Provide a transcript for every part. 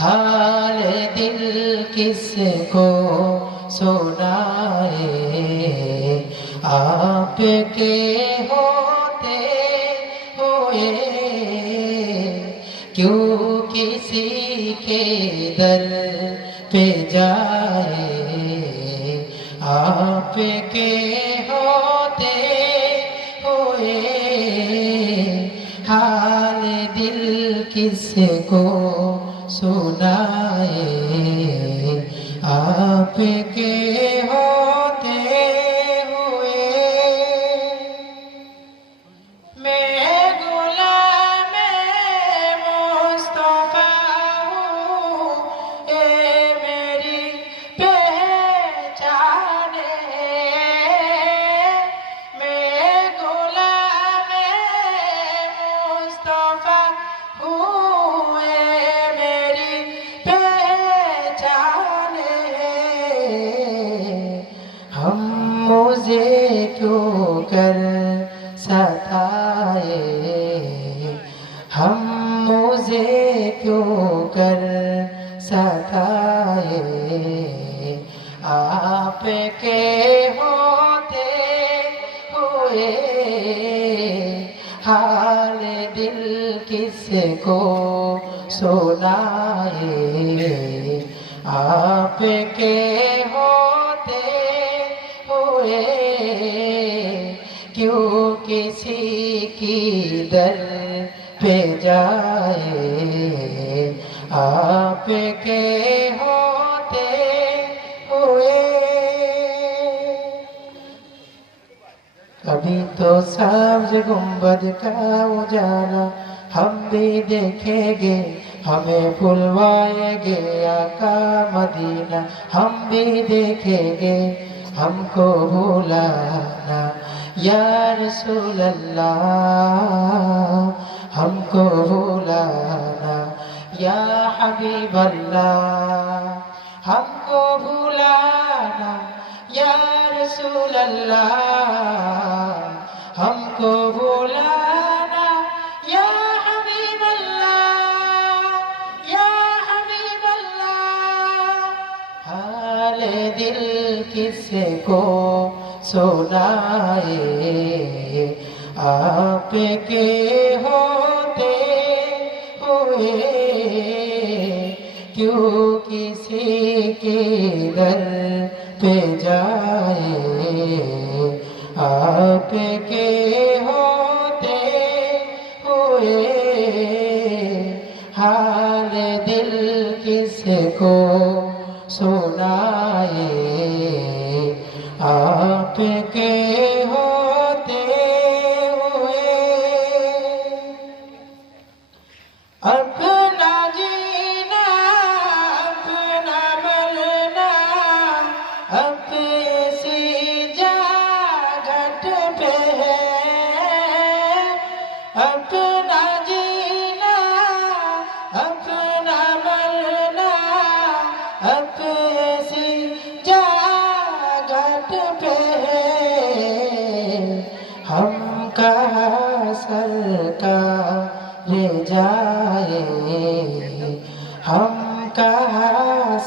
حال دل کس کو سنائے؟ آپ کے ہوتے ہوئے کیوں کسی کے در پہ جائے؟ آپ کے کس کو سنائے آپ کے ہوتے ہوئے میں غلام مصطفیٰ ہوں اے میری پہچان ہے میں غلام مصطفیٰ مجھے کیوں کر ستائے؟ ہم مجھے کیوں کر ستائے؟ آپ کے ہوتے ہوئے حال دل کس کو سنائے؟ آپ کے کسی کی در پہ جائے۔ آپ کے ہوتے ہوئے۔ کبھی تو سبز گنبد کا اجالا ہم بھی دیکھیں گے۔ ہمیں بلوائے گے آقا مدینہ ہم بھی دیکھیں گے۔ ہم کو بلانا یا رسول اللہ ہم کو بلانا یا حبیب اللہ ہم کو بلانا یا رسول اللہ ہم کو بلانا یا حبیب اللہ یا حبیب اللہ حال دل کس کو سنائے آپ کے ہوتے ہوئے کیوں کسی کے در پہ جائے؟ آپ کے ہوتے ہوئے حال دل کس کو سنائے آپ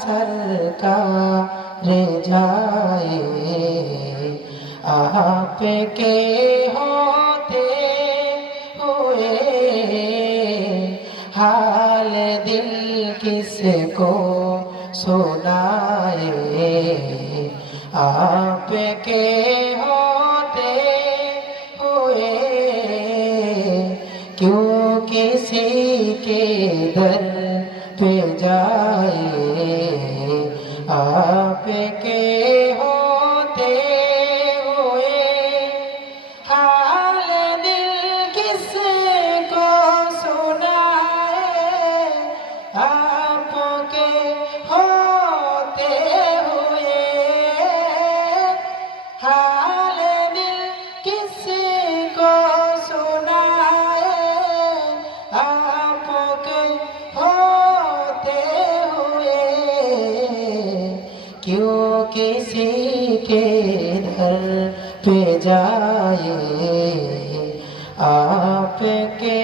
سرکار جائے۔ آپ کے ہوتے ہوئے حال دل کس کو سنائے؟ آپ کے ہوتے ہوئے کیوں کسی کے در پہ جائے؟ آپ کسی کے در پہ جائے آپ کے